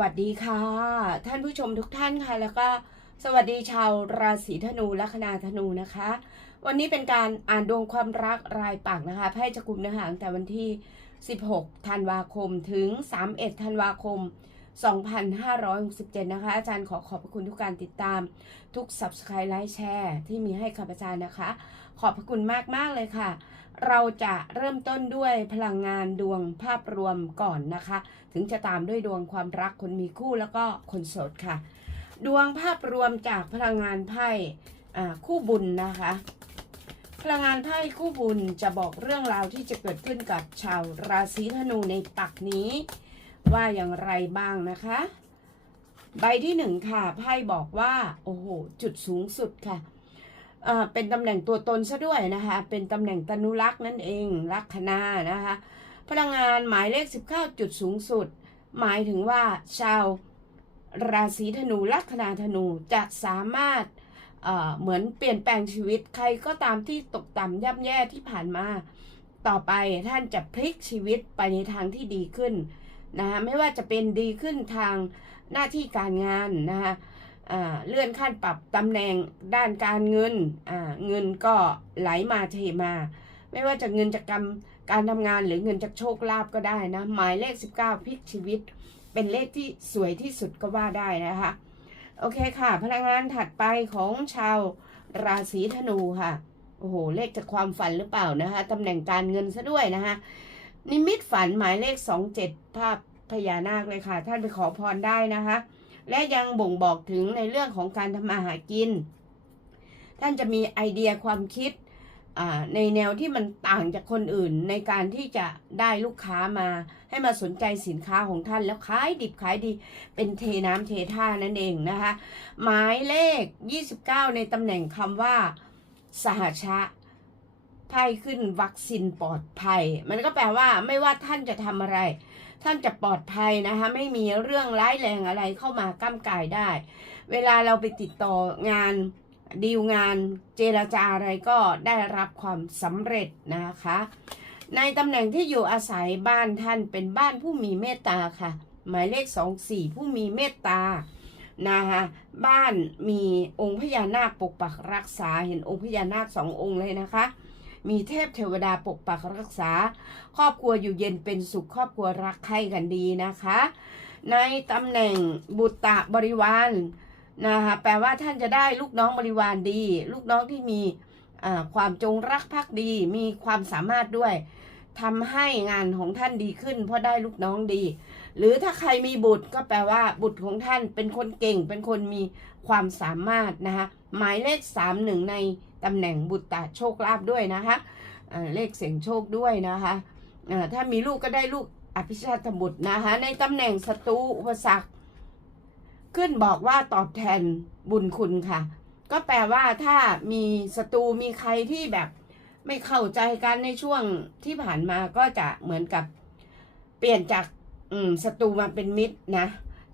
วัสดีค่ะ ท่านผู้ชมทุกท่านค่ะแล้วก็สวัสดีชาวราศีธนูและคณาธนูนะคะ วันนี้เป็นการอ่านดวงความรักรายปักนะคะไพ่จะกลุ่มเนื้อหาตั้งแต่วันที่ 16 ธันวาคมถึง 31 ธันวาคม 2567 นะคะ อาจารย์ขอขอบพระคุณทุกการติดตามทุก Subscribe ไลค์แชร์ที่มีให้กับอาจารย์นะคะ ขอบพระคุณมากมาก ๆ เลยค่ะ เราจะเริ่มต้นด้วยพลังงานดวงภาพรวมก่อนนะคะ ถึงจะตามด้วยดวงความรักคนมีคู่แล้วก็คนโสดค่ะ ดวงภาพรวมจากพลังงานไพ่คู่บุญนะคะพลังงานไพ่คู่บุญจะบอกเรื่องราวที่จะเกิดขึ้นกับชาวราศีธนูในปักนี้ ว่าอย่างไรบ้างนะคะ ใบที่หนึ่งค่ะไพ่บอกว่าโอ้โหจุดสูงสุดค่ะเป็นตำแหน่งตัวตนซะด้วยนะคะ เป็นตำแหน่งตนุรักษ์นั่นเองลัคนานะคะ พลังงานหมายเลข 19 จุดสูงสุด หมายถึงว่าชาวราศีธนูลัคนาธนูจะสามารถเหมือนเปลี่ยนแปลงชีวิตใครก็ตามที่ตกต่ำย่ำแย่ที่ผ่านมา ต่อไปท่านจะพลิกชีวิตไปในทางที่ดีขึ้น นะคะไม่ว่าจะเป็นดีขึ้นทางหน้าที่การงานนะคะเลื่อนขั้นปรับตำแหน่งด้านการเงินเงินก็ไหลมาเทมา ไม่ว่าจะเงินจากกรรมการทำงานหรือเงินจากโชคลาภก็ได้นะ หมายเลข 19พลิกชีวิต เป็นเลขที่สวยที่สุดก็ว่าได้นะคะ โอเคค่ะ พลังงานถัดไปของชาวราศีธนูค่ะ โอ้โห เลขจากความฝันหรือเปล่านะคะตำแหน่งการเงินซะด้วยนะคะ นิมิตฝันหมายเลข27ภาพพญานาคเลยค่ะ ท่านไปขอพรได้นะคะ และยังบ่งบอกถึงในเรื่องของการทำมาหากิน ท่านจะมีไอเดียความคิดในแนวที่มันต่างจากคนอื่นในการที่จะได้ลูกค้ามา ให้มาสนใจสินค้าของท่านแล้วขายดิบขายดีเป็นเทน้ำเทท่านั่นเองนะคะ หมายเลข 29 ในตำแหน่งคำว่า สหชะ ไพ่ขึ้นวัคซีนปลอดภัย มันก็แปลว่าไม่ว่าท่านจะทำอะไร ท่านจะปลอดภัยนะคะไม่มีเรื่องร้ายแรงอะไรเข้ามาก้ามกายได้ เวลาเราไปติดต่องานดีลงานเจรจาอะไรก็ได้รับความสำเร็จนะคะ ในตำแหน่งที่อยู่อาศัยบ้านท่านเป็นบ้านผู้มีเมตตาค่ะ หมายเลขสองสี่ผู้มีเมตตานะคะบ้านมีองค์พญานาคปกปักรักษาเห็นองค์พญานาคสององค์เลยนะคะ มีเทพเทวดาปกปักรักษา ครอบครัวอยู่เย็นเป็นสุขครอบครัวรักใคร่กันดีนะคะ ในตำแหน่งบุตตะบริวารนะคะแปลว่าท่านจะได้ลูกน้องบริวารดี ลูกน้องที่มีความจงรักภักดี มีความสามารถด้วยทำให้งานของท่านดีขึ้น เพราะได้ลูกน้องดี หรือถ้าใครมีบุตรก็แปลว่าบุตรของท่านเป็นคนเก่ง เป็นคนมีความสามารถนะคะหมายเลขสามหนึ่งในตำแหน่งบุตรตะโชคลาภด้วยนะคะเลขเสียงโชคด้วยนะคะถ้ามีลูกก็ได้ลูกอภิชาตบุตรนะคะในตำแหน่งศัตรูอุปสรรค ขึ้นบอกว่าตอบแทนบุญคุณค่ะ ก็แปลว่าถ้ามีศัตรูมีใครที่แบบไม่เข้าใจกันในช่วงที่ผ่านมาก็จะเหมือนกับเปลี่ยนจาก อืมศัตรูมาเป็นมิตรนะ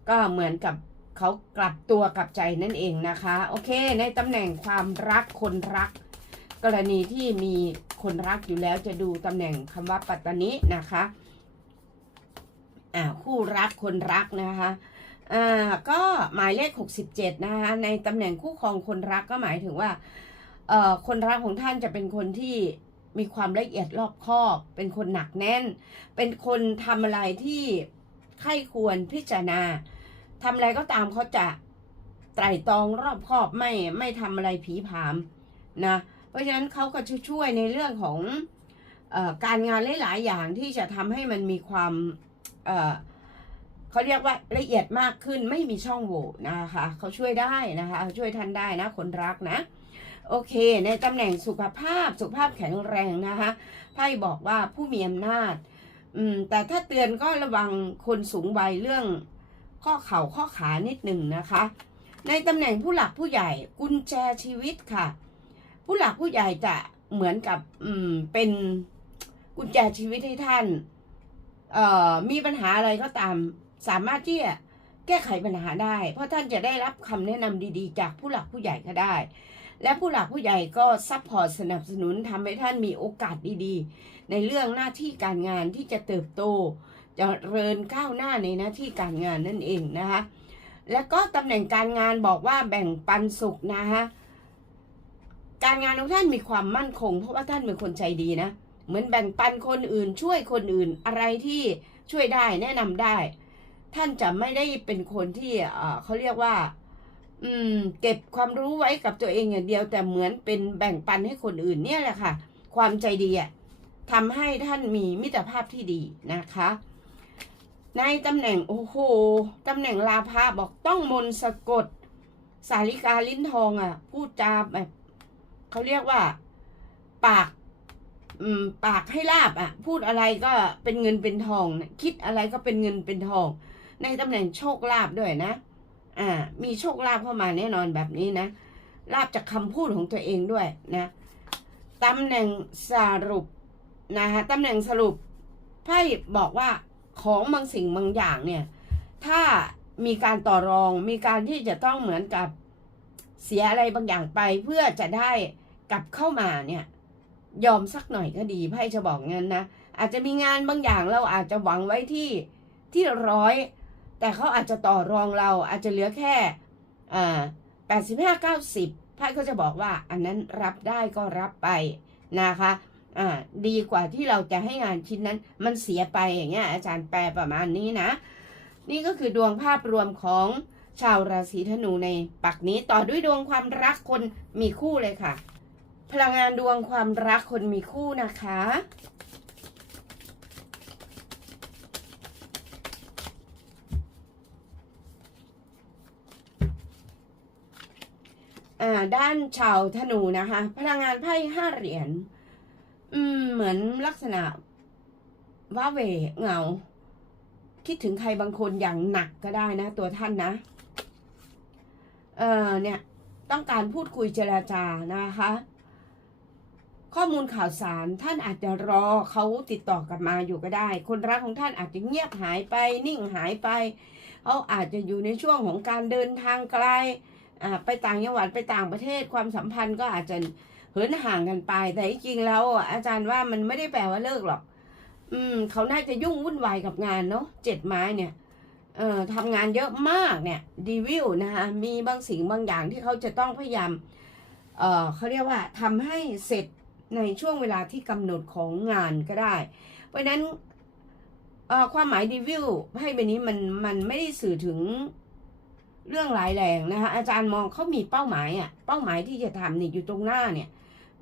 ก็เหมือนกับเขากลับตัวกลับใจนั่นเองนะคะ โอเค ในตำแหน่งความรักคนรัก กรณีที่มีคนรักอยู่แล้วจะดูตำแหน่งคำว่าปัตตานินะคะอ่าคู่รักคนรักนะคะอ่าก็หมายเลข 67 นะคะ ในตำแหน่งคู่ครองคนรักก็หมายถึงว่าเอ่อคนรักของท่านจะเป็นคนที่ มีความละเอียดรอบคอบ เป็นคนหนักแน่น เป็นคนทำอะไรที่ใครควรพิจารณาทำอะไรก็ตามเขาจะไตร่ตรองรอบคอบไม่ไม่ทำอะไรผีผามนะ เพราะฉะนั้นเขาก็จะช่วยในเรื่องของออการงานหลาย ๆ อย่างที่จะทำให้มันมีความเเขาเรียกว่าละเอียดมากขึ้นไม่มีช่องโหว่นะคะเขาช่วยได้นะคะช่วยท่านได้นะคนรักนะ โอเค ในตำแหน่งสุขภาพสุขภาพแข็งแรงนะคะไพ่บอกว่าผู้มีอำนาจ อืม แต่ถ้าเตือนก็ระวังคนสูงวัยเรื่องข้อเข่าข้อขานิดหนึ่งนะคะ ในตำแหน่งผู้หลักผู้ใหญ่กุญแจชีวิตค่ะ ผู้หลักผู้ใหญ่จะเหมือนกับอืมเป็นกุญแจชีวิตให้ท่าน เอ่อมีปัญหาอะไรก็ตาม สามารถที่จะแก้ไขปัญหาได้ เพราะท่านจะได้รับคำแนะนำดีๆ จากผู้หลักผู้ใหญ่ก็ได้ และผู้หลักผู้ใหญ่ก็ซัพพอร์ตสนับสนุนทำให้ท่านมีโอกาสดีๆ ในเรื่องหน้าที่การงานที่จะเติบโตจะเริญก้าวหน้าในหน้าที่การงานนั่นเองนะคะแล้วก็ตำแหน่งการงานบอกว่าแบ่งปันสุขนะคะการงานของท่านมีความมั่นคง เพราะว่าท่านเป็นคนใจดีนะ เหมือนแบ่งปันคนอื่นช่วยคนอื่นอะไรที่ช่วยได้แนะนำได้ ท่านจะไม่ได้เป็นคนที่เขาเรียกว่า อืม เก็บความรู้ไว้กับตัวเองอย่างเดียว แต่เหมือนเป็นแบ่งปันให้คนอื่นเนี่ยแหละค่ะ ความใจดีอะทำให้ท่านมีมิตรภาพที่ดีนะคะ ในตำแหน่งโอ้โหตำแหน่งลาภะบอกต้องมนสะกด สาลิกาลิ้นทองอะ พูดจาแบบเขาเรียกว่า ปากอืมปากให้ลาบอะ พูดอะไรก็เป็นเงินเป็นทอง คิดอะไรก็เป็นเงินเป็นทอง ในตำแหน่งโชคลาภด้วยนะ อ่า มีโชคลาภเข้ามาแน่นอนแบบนี้นะ ลาบจากคำพูดของตัวเองด้วยนะตำแหน่งสรุปนะคะตำแหน่งสรุปไพ่บอกว่าของบางสิ่งบางอย่างเนี่ย ถ้ามีการต่อรองมีการที่จะต้องเหมือนกับเสียอะไรบางอย่างไปเพื่อจะได้กลับเข้ามาเนี่ย ยอมสักหน่อยก็ดีไพ่จะบอกงั้นนะอาจจะมีงานบางอย่างเราอาจจะหวังไว้ที่ที่ร้อย แต่เขาอาจจะต่อรองเราอาจจะเหลือแค่แปดสิบห้าเก้าสิบไพ่ก็จะบอกว่าอันนั้นรับได้ก็รับไปนะคะดีกว่าที่เราจะให้งานชิ้นนั้นมันเสียไปอย่างเงี้ยอาจารย์แปลประมาณนี้นะ นี่ก็คือดวงภาพรวมของชาวราศีธนูในปักนี้ต่อด้วยดวงความรักคนมีคู่เลยค่ะ พลังงานดวงความรักคนมีคู่นะคะ ด้านชาวธนูนะคะ พลังงานไพ่ห้าเหรียญเหมือนลักษณะว่าเหวเหงา คิดถึงใครบางคนอย่างหนักก็ได้นะ ตัวท่านนะ เออเนี่ย ต้องการพูดคุยเจราจานะคะ ข้อมูลข่าวสารท่านอาจจะรอเขาติดต่อกลับมาอยู่ก็ได้ คนรักของท่านอาจจะเงียบหายไป นิ่งหายไปเขาอาจจะอยู่ในช่วงของการเดินทางไกล ไปต่างจังหวัดไปต่างประเทศความสัมพันธ์ก็อาจจะเหินห่างกันไป แต่จริงๆแล้วอาจารย์ว่ามันไม่ได้แปลว่าเลิกหรอก อืม เขาน่าจะยุ่งวุ่นวายกับงานเนาะเจ็ดไม้เนี่ย เอ่อทำงานเยอะมากเนี่ย ดีวิวนะคะมีบางสิ่งบางอย่างที่เขาจะต้องพยายาม เอ่อเขาเรียกว่าทำให้เสร็จในช่วงเวลาที่กำหนดของงานก็ได้ เพราะฉะนั้นเอ่อความหมายดีวิวให้ใบนี้มันมันไม่ได้สื่อถึง เรื่องร้ายแรงนะคะอาจารย์มองเขามีเป้าหมายอะ่ะเป้าหมายที่จะทำนี่อยู่ตรงหน้าเนี่ย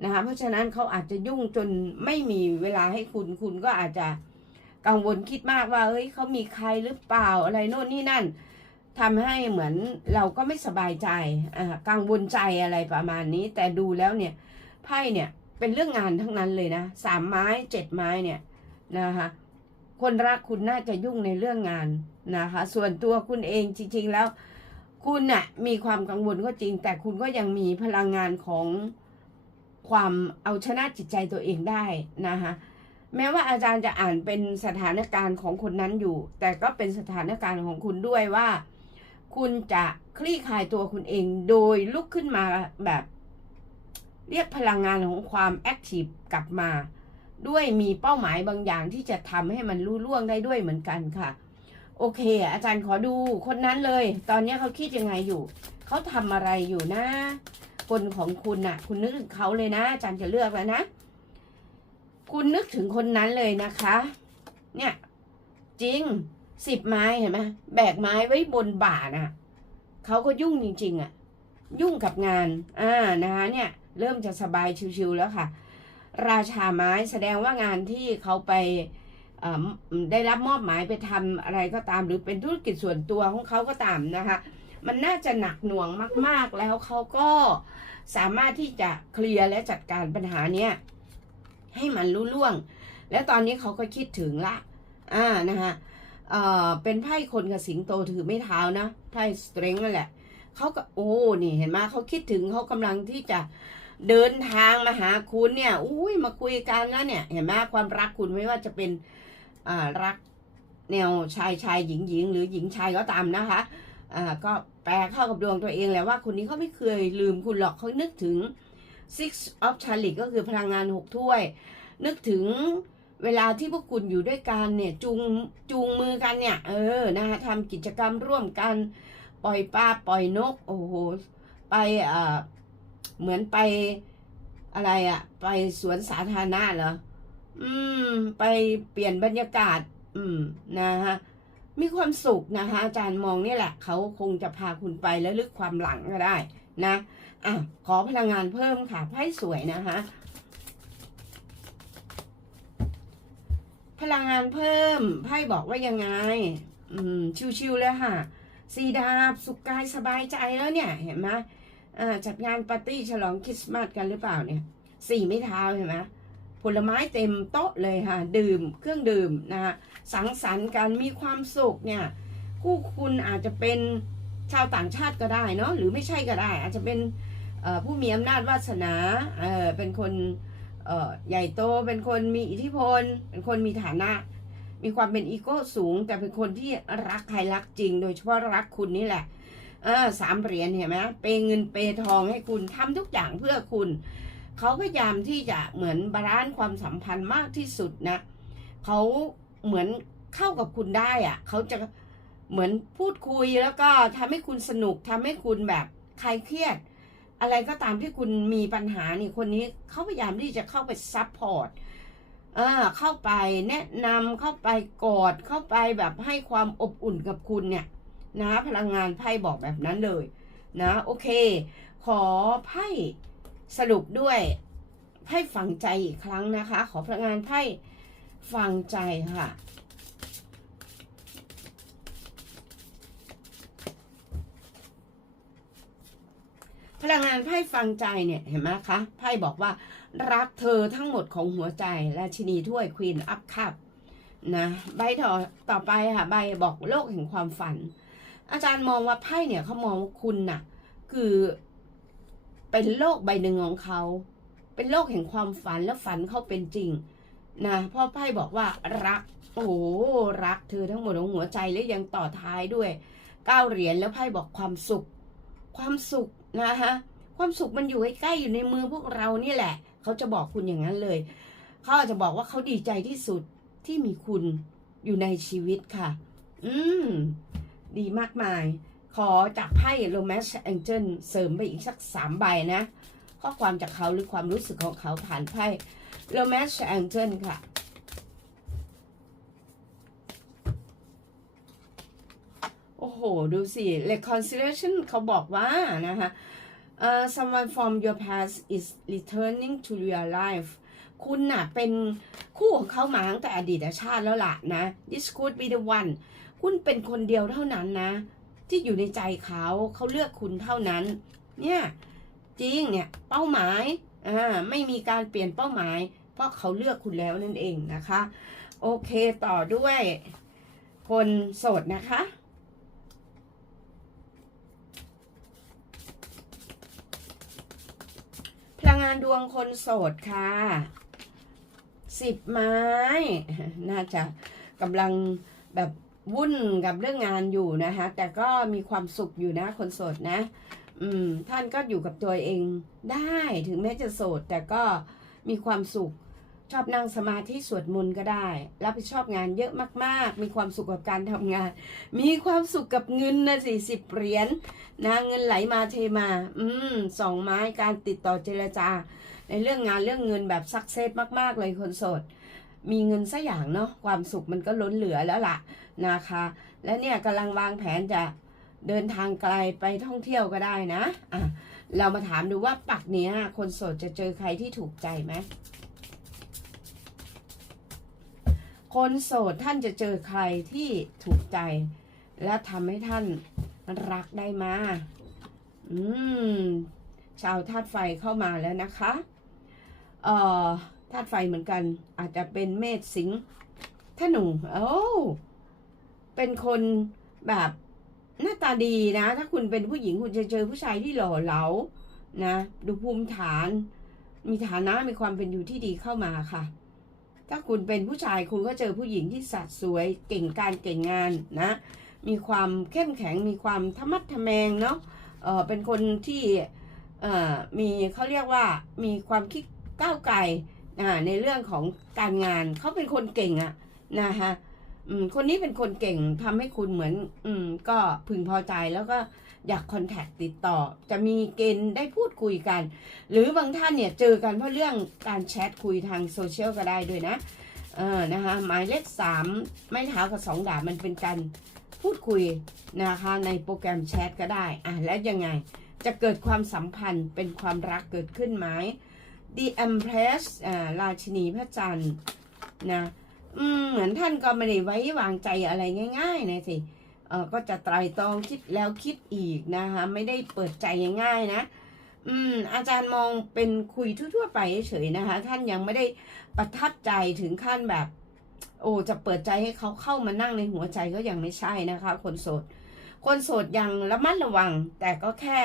นะคะเพราะฉะนั้นเขาอาจจะยุ่งจนไม่มีเวลาให้คุณคุณก็อาจจะกังวลคิดมากว่าเฮ้ยเขามีใครหรือเปล่าอะไรโน่นนี่นั่นทำให้เหมือนเราก็ไม่สบายใจอ่ากังวลใจอะไรประมาณนี้ แต่ดูแล้วเนี่ยไพ่เนี่ยเป็นเรื่องงานทั้งนั้นเลยนะสามไม้เจ็ดไม้เนี่ยนะคะคนรักคุณน่าจะยุ่งในเรื่องงานนะคะ ส่วนตัวคุณเองจริง ๆ แล้ว คุณน่ะมีความกังวลก็จริง แต่คุณก็ยังมีพลังงานของความเอาชนะจิตใจตัวเองได้นะคะแม้ว่าอาจารย์จะอ่านเป็นสถานการณ์ของคนนั้นอยู่ แต่ก็เป็นสถานการณ์ของคุณด้วยว่า คุณจะคลี่คลายตัวคุณเองโดยลุกขึ้นมาแบบ เรียกพลังงานของความแอคทีฟกลับมา ด้วยมีเป้าหมายบางอย่างที่จะทำให้มันรู้ล่วงได้ด้วยเหมือนกันค่ะ โอเค อาจารย์ขอดูคนนั้นเลย ตอนนี้เขาคิดยังไงอยู่ เขาทำอะไรอยู่นะ คนของคุณน่ะ คุณนึกถึงเขาเลยนะ อาจารย์จะเลือกแล้วนะ คุณนึกถึงคนนั้นเลยนะคะ เนี่ย จริงสิบไม้เห็นไหมแบกไม้ไว้บนบ่าน่ะเขาก็ยุ่งจริง ๆอะ ยุ่งกับงาน อ่านะคะเนี่ย เริ่มจะสบายชิวๆแล้วค่ะ ราชาไม้แสดงว่างานที่เขาไป ได้รับมอบหมายไปทำอะไรก็ตาม หรือเป็นธุรกิจส่วนตัวของเขาก็ตามนะคะ มันน่าจะหนักหน่วงมาก ๆ แล้วเขาก็สามารถที่จะเคลียร์และจัดการปัญหาเนี้ยให้มันรุ่ล่วง และตอนนี้เขาก็คิดถึงละ อ่านะคะเอ่อเป็นไพ่คนกับสิงโตถือไม่เท้านะไพ่สเตรงนั่นแหละเขาก็โอ้นี่เห็นไหมเขาคิดถึงเขากำลังที่จะเดินทางมาหาคุณเนี่ย อุ้ยมาคุยกันแล้วเนี่ย เห็นไหมความรักคุณไม่ว่าจะเป็น รักแนวชายชายหญิงหญิงหรือหญิงชายก็ตามนะคะอ่าก็แปลเข้ากับดวงตัวเองแหละว่าคนนี้เขาไม่เคยลืมคุณหรอกเขานึกถึง six of chalice ก็คือพลังงานหกถ้วย นึกถึงเวลาที่พวกคุณอยู่ด้วยกันเนี่ยจูงจูงมือกันเนี่ย เออนะคะทำกิจกรรมร่วมกัน ปล่อยปลาปล่อยนก โอ้โห ไปเอ่อเหมือนไปอะไรอะไปสวนสาธารณะเหรอ อืม ไปเปลี่ยนบรรยากาศ อืม นะฮะ มีความสุขนะคะ อาจารย์มองนี่แหละ เขาคงจะพาคุณไปแล้วลึกความหลังก็ได้ นะอะขอพลังงานเพิ่มค่ะไพ่สวยนะคะ พลังงานเพิ่มไพ่บอกว่ายังไง อืม ชิวๆเลยค่ะสีดาบสุขกายสบายใจแล้วเนี่ย เห็นไหมอ่าจัดงานปาร์ตี้ฉลองคริสต์มาสกันหรือเปล่าเนี่ย สี่ไม่เท้าเห็นไหม ลไม้เต็มโต๊ะเลยค่ะ ดื่มเครื่องดื่มนะคะสังสรรค์กันมีความสุขเนี่ย คู่คุณอาจจะเป็นชาวต่างชาติก็ได้เนาะหรือไม่ใช่ก็ได้ อาจจะเป็นผู้มีอำนาจวาสนาเเป็นคนใหญ่โตเป็นคนมีอิทธิพล เป็นคนมีฐานะ มีความเป็นอีโก้สูง แต่เป็นคนที่รักใครรักจริง โดยเฉพาะรักคุณนี่แหละสามเหรียญเห็นไหมเปย์เงินเปย์ทองให้คุณทำทุกอย่างเพื่อคุณ เขาพยายามที่จะเหมือนบาลานซ์ความสัมพันธ์มากที่สุดนะเขาเหมือนเข้ากับคุณได้อะเขาจะเหมือนพูดคุยแล้วก็ทำให้คุณสนุกทำให้คุณแบบคลายเครียด อะไรก็ตามที่คุณมีปัญหานี่คนนี้เขาพยายามที่จะเข้าไปซัพพอร์ตเออเข้าไปแนะนำเข้าไปกอดเข้าไปแบบให้ความอบอุ่นกับคุณเนี่ยนะพลังงานไพ่บอกแบบนั้นเลย นะ โอเค ขอไพ่ สรุปด้วยไพ่ฝังใจอีกครั้งนะคะ ขอพลังงานไพ่ฝังใจค่ะ พลังงานไพ่ฟังใจเนี่ยเห็นไหมคะไพ่บอกว่า รักเธอทั้งหมดของหัวใจราชินีถ้วยควีนอัพคัพนะใบต่อต่อไปค่ะใบบอกโลกแห่งความฝัน อาจารย์มองว่าไพ่เนี่ยเขามองว่าคุณน่ะ คือ เป็นโลกใบหนึ่งของเขา เป็นโลกแห่งความฝันและฝันเขาเป็นจริงนะพ่อไพ่บอกว่ารัก โอ้โหรักเธอทั้งหมดของหัวใจและยังต่อท้ายด้วยเก้าเหรียญแล้วไพ่บอกความสุข ความสุขนะคะความสุขมันอยู่ใกล้ๆอยู่ในมือพวกเรานี่แหละ เขาจะบอกคุณอย่างนั้นเลยเขาอาจจะบอกว่าเขาดีใจที่สุดที่มีคุณอยู่ในชีวิตค่ะ อืม ดีมากมาย ขอจากไพ่ Romance Angel เสริมไปอีกสักสามใบนะ ข้อความจากเขาหรือความรู้สึกของเขาผ่านไพ่ Romance Angel ค่ะโอ้โห ดูสิ reconciliation เขาบอกว่านะคะเอ่อ someone from your past is returning to your life คุณน่ะเป็นคู่ของเขามาตั้งแต่อดีตชาติแล้วล่ะนะ this could be the one คุณเป็นคนเดียวเท่านั้นนะ ที่อยู่ในใจเขาเขาเลือกคุณเท่านั้น เนี่ยจริงเนี่ยเป้าหมายอ่าไม่มีการเปลี่ยนเป้าหมาย เพราะเขาเลือกคุณแล้วนั่นเองนะคะ โอเคต่อด้วย คนโสดนะคะพลังงานดวงคนโสดค่ะสิบไม้ น่าจะกำลังแบบ วุ่นกับเรื่องงานอยู่นะคะ แต่ก็มีความสุขอยู่นะ คนโสดนะ อืม ท่านก็อยู่กับตัวเองได้ถึงแม้จะโสด แต่ก็มีความสุขชอบนั่งสมาธิสวดมนต์ก็ได้ รับผิดชอบงานเยอะมากๆ มีความสุขกับการทำงาน มีความสุขกับเงินนะสี่สิบเหรียญนะเงินไหลมาเทมา อืมสองไม้การติดต่อเจรจา ในเรื่องงานเรื่องเงินแบบสักเซสมาก ๆ เลยคนโสด มีเงินสักอย่างเนาะความสุขมันก็ล้นเหลือแล้วล่ะนะคะ และเนี่ยกำลังวางแผนจะเดินทางไกลไปท่องเที่ยวก็ได้นะอะเรามาถามดูว่าปักเนี้ยคนโสดจะเจอใครที่ถูกใจไหมคนโสดท่านจะเจอใครที่ถูกใจ และทำให้ท่านรักได้มา อืม ชาวธาตุไฟเข้ามาแล้วนะคะ เอ่อ ธาตุไฟเหมือนกัน อาจจะเป็นเมษสิงห์ธนูโอ้เป็นคนแบบหน้าตาดีนะ ถ้าคุณเป็นผู้หญิงคุณจะเจอผู้ชายที่หล่อเหลานะดูภูมิฐาน มีฐานะมีความเป็นอยู่ที่ดีเข้ามาค่ะ ถ้าคุณเป็นผู้ชายคุณก็เจอผู้หญิงที่สัดสวยเก่งการเก่งงานนะ มีความเข้มแข็งมีความธรรมัดทะแมงเนาะเออเป็นคนที่เออมีเขาเรียกว่ามีความคิดก้าวไกล ในเรื่องของการงานเขาเป็นคนเก่งอะนะคะคนนี้เป็นคนเก่งทำให้คุณเหมือน อืม ก็พึงพอใจแล้วก็อยากคอนแทคติดต่อ จะมีเกณฑ์ได้พูดคุยกัน หรือบางท่านเนี่ยเจอกันเพราะเรื่องการแชทคุยทางโซเชียลก็ได้ด้วยนะ เออนะคะหมายเลขสามไม้เท้ากับสองดาบมันเป็นการพูดคุยนะคะในโปรแกรมแชทก็ได้ อะ แล้วยังไงจะเกิดความสัมพันธ์เป็นความรักเกิดขึ้นไหม The Empress อ่าราชินีพระจันทร์นะอืมเหมือนท่านก็ไม่ได้ไว้วางใจอะไรง่ายๆนะสิเออก็จะไตรตรองคิดแล้วคิดอีกนะคะ ไม่ได้เปิดใจง่ายๆนะ อืม อาจารย์มองเป็นคุยทั่วๆไปเฉยๆนะคะ ท่านยังไม่ได้ประทับใจถึงขั้นแบบ โอ้จะเปิดใจให้เขาเข้ามานั่งในหัวใจก็ยังไม่ใช่นะคะ คนโสด คนโสดยังระมัดระวัง แต่ก็แค่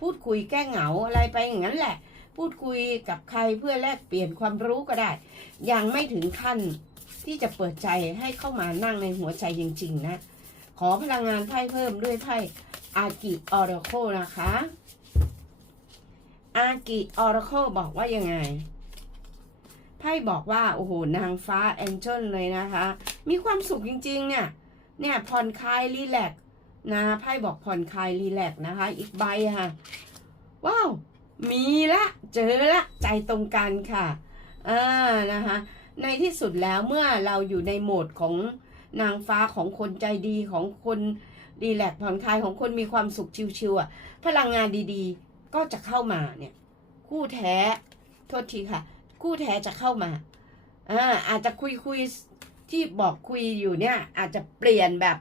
พูดคุยแก้เหงาอะไรไปอย่างนั้นแหละ พูดคุยกับใครเพื่อแลกเปลี่ยนความรู้ก็ได้ ยังไม่ถึงขั้นที่จะเปิดใจให้เข้ามานั่งในหัวใจจริงๆนะ ขอพลังงานไพ่เพิ่มด้วยไพ่อากิออร์โคนะคะ อากิออร์โคบอกว่ายังไง ไพ่บอกว่า โอ้โห นางฟ้าแองเจิลเลยนะคะ มีความสุขจริงๆ เนี่ย เนี่ยผ่อนคลายรีแลกนะไพ่บอกผ่อนคลายรีแลกนะคะ อีกใบค่ะ ว้าว มีละเจอละใจตรงกันค่ะอ่านะคะในที่สุดแล้วเมื่อเราอยู่ในโหมดของนางฟ้าของคนใจดีของคนรีแลกผ่อนคลายของคนมีความสุขชิวๆอะ พลังงานดีๆ ก็จะเข้ามาเนี่ย คู่แท้ โทษทีค่ะ คู่แท้จะเข้ามาอ่าอาจจะคุยคุยที่บอกคุยอยู่เนี่ย อาจจะเปลี่ยนแบบ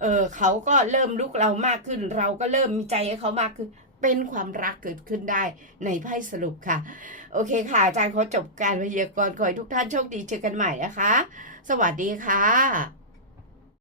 เออเขาก็เริ่มลุกเรามากขึ้น เราก็เริ่มมีใจให้เขามากขึ้น เป็นความรักเกิดขึ้นได้ในไพ่สรุปค่ะ โอเคค่ะ อาจารย์ขอจบการพยากรณ์ขอให้ทุกท่านโชคดีเจอกันใหม่นะคะ สวัสดีค่ะ